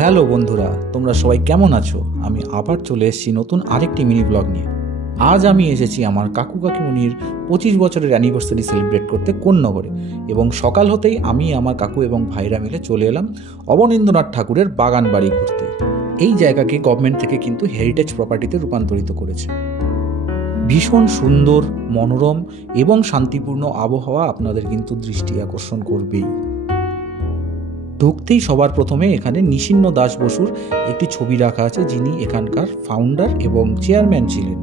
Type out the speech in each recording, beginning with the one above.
Hello বন্ধুরা, তোমরা সবাই কেমন আছো? আমি আবার চলে এসেছি নতুন আরেকটি মিনি ব্লগ নিয়ে। আজ আমি এসেছি আমার কাকু কাকিমণির 25 বছরের অ্যানিভার্সারি সেলিব্রেট করতে কোন্নগরে, এবং সকাল হতেই আমি আমার কাকু এবং ভাইরা মিলে চলে এলাম অবনীন্দ্রনাথ ঠাকুরের বাগান বাড়ি ঘুরতে। এই জায়গাকে গভর্নমেন্ট থেকে কিন্তু হেরিটেজ প্রপার্টিতে রূপান্তরিত করেছে। ভীষণ সুন্দর, মনোরম এবং শান্তিপূর্ণ আবহাওয়া আপনাদের কিন্তু দৃষ্টি আকর্ষণ করবেই। ঢুকতেই সবার প্রথমে এখানে নিশিন্ন দাস বসুর একটি ছবি রাখা আছে, যিনি এখানকার ফাউন্ডার এবং চেয়ারম্যান ছিলেন।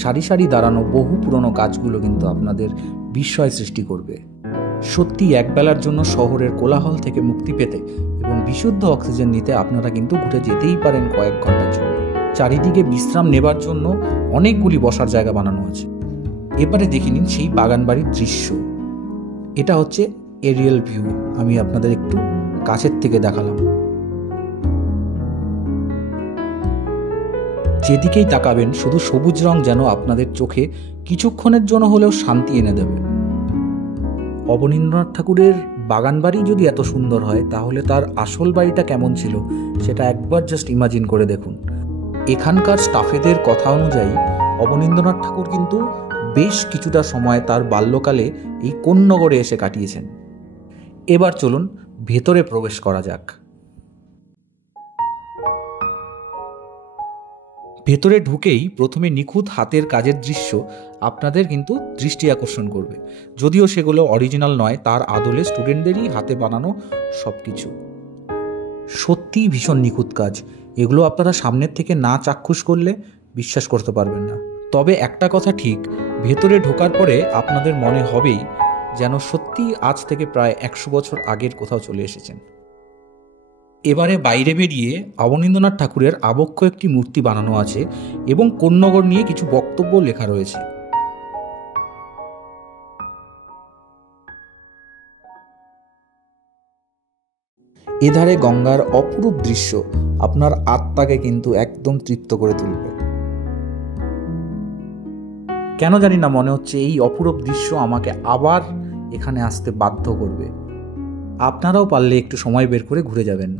সারি সারি দাঁড়ানো বহু পুরনো গাছগুলো কিন্তু আপনাদের বিস্ময় সৃষ্টি করবে। সত্যি একবেলার জন্য শহরের কোলাহল থেকে মুক্তি পেতে এবং বিশুদ্ধ অক্সিজেন নিতে আপনারা কিন্তু ঘুরে যেতেই পারেন কয়েক ঘন্টার জন্য। চারিদিকে বিশ্রাম নেবার জন্য অনেকগুলি বসার জায়গা বানানো আছে। এবারে দেখে নিন সেই বাগান বাড়ির দৃশ্য। এটা হচ্ছে এরিয়াল ভিউ। আমি আপনাদের একটু কাছের থেকে দেখালাম। যেদিকেই তাকাবেন শুধু সবুজ রং যেন আপনাদের চোখে কিছুক্ষণের জন্য হলেও শান্তি এনে দেবে। অবনীন্দ্রনাথ ঠাকুরের বাগান বাড়ি যদি এত সুন্দর হয়, তাহলে তার আসল বাড়িটা কেমন ছিল সেটা একবার জাস্ট ইমাজিন করে দেখুন। এখানকার স্টাফেদের কথা অনুযায়ী অবনীন্দ্রনাথ ঠাকুর কিন্তু বেশ কিছুটা সময় তার বাল্যকালে এই কোন্নগরে এসে কাটিয়েছেন। এবার চলুন ভেতরে প্রবেশ করা যাক। ভেতরে ঢুকেই প্রথমে নিখুঁত হাতের কাজের দৃশ্য আপনাদের কিন্তু দৃষ্টি আকর্ষণ করবে। যদিও সেগুলো অরিজিনাল নয়, তার আদলে স্টুডেন্টদেরই হাতে বানানো সব কিছু। সত্যিই ভীষণ নিখুঁত কাজ। এগুলো আপনারা সামনের থেকে না চাক্ষুষ করলে বিশ্বাস করতে পারবেন না। তবে একটা কথা ঠিক, ভেতরে ঢোকার পরে আপনাদের মনে হবেই যেন সত্যি আজ থেকে প্রায় 100 বছর আগের কোথাও চলে এসেছেন। এবারে বাইরে বেরিয়ে অবনীন্দ্রনাথ ঠাকুরের আবক্ষ একটি মূর্তি বানানো আছে এবং কোন্নগর নিয়ে কিছু বক্তব্য লেখা রয়েছে। এধারে গঙ্গার অপরূপ দৃশ্য আপনার আত্মাকে কিন্তু একদম তৃপ্ত করে তুলবে। কেন জানি না, মনে হচ্ছে এই অপরূপ দৃশ্য আমাকে আবার এখানে আসতে বাধ্য করবে। আপনারাও পারলে একটু সময় বের করে ঘুরে যাবেন।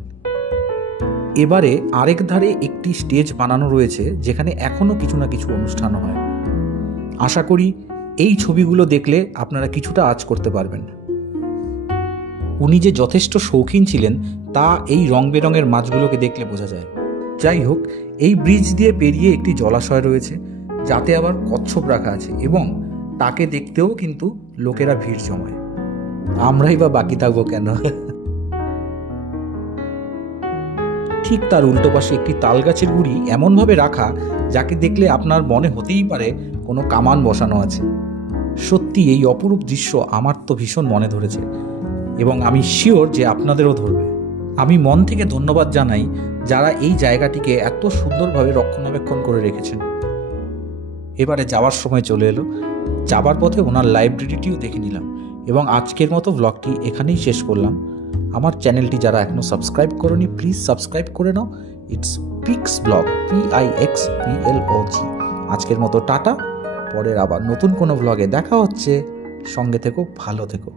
এবারে আরেক ধারে একটি স্টেজ বানানো রয়েছে, যেখানে এখনো কিছু না কিছু অনুষ্ঠান হয়। আশা করি এই ছবিগুলো দেখলে আপনারা কিছুটা আঁচ করতে পারবেন। উনি যে যথেষ্ট শৌখিন ছিলেন তা এই রং বেরঙের মাছগুলোকে দেখলে বোঝা যায়। যাই হোক, এই ব্রিজ দিয়ে পেরিয়ে একটি জলাশয় রয়েছে, যাতে আবার কচ্ছপ রাখা আছে, এবং তাকে দেখতেও কিন্তু লোকেরা ভিড় জমায়। আমরাই বা বাকি থাকবো কেন? ঠিক তার উল্টো পাশে একটি তাল গাছের গুঁড়ি এমনভাবে রাখা, যাকে দেখলে আপনার মনে হতেই পারে কোনো কামান বসানো আছে। সত্যি এই অপরূপ দৃশ্য আমার তো ভীষণ মনে ধরেছে, এবং আমি শিওর যে আপনাদেরও ধরবে। আমি মন থেকে ধন্যবাদ জানাই যারা এই জায়গাটিকে এত সুন্দরভাবে রক্ষণাবেক্ষণ করে রেখেছেন। এবারে যাওয়ার সময় চলে এলো। যাবার পথে ওনার লাইব্রেরিটিও দেখে নিলাম, এবং আজকের মতো ব্লগটি এখানেই শেষ করলাম। আমার চ্যানেলটি যারা এখনও সাবস্ক্রাইব করোনি, প্লিজ সাবস্ক্রাইব করে নাও। It's Pix Blog, PIXBLOG। আজকের মতো টাটা। পরের আবার নতুন কোনো ব্লগে দেখা হচ্ছে। সঙ্গে থেকো, ভালো থেকো।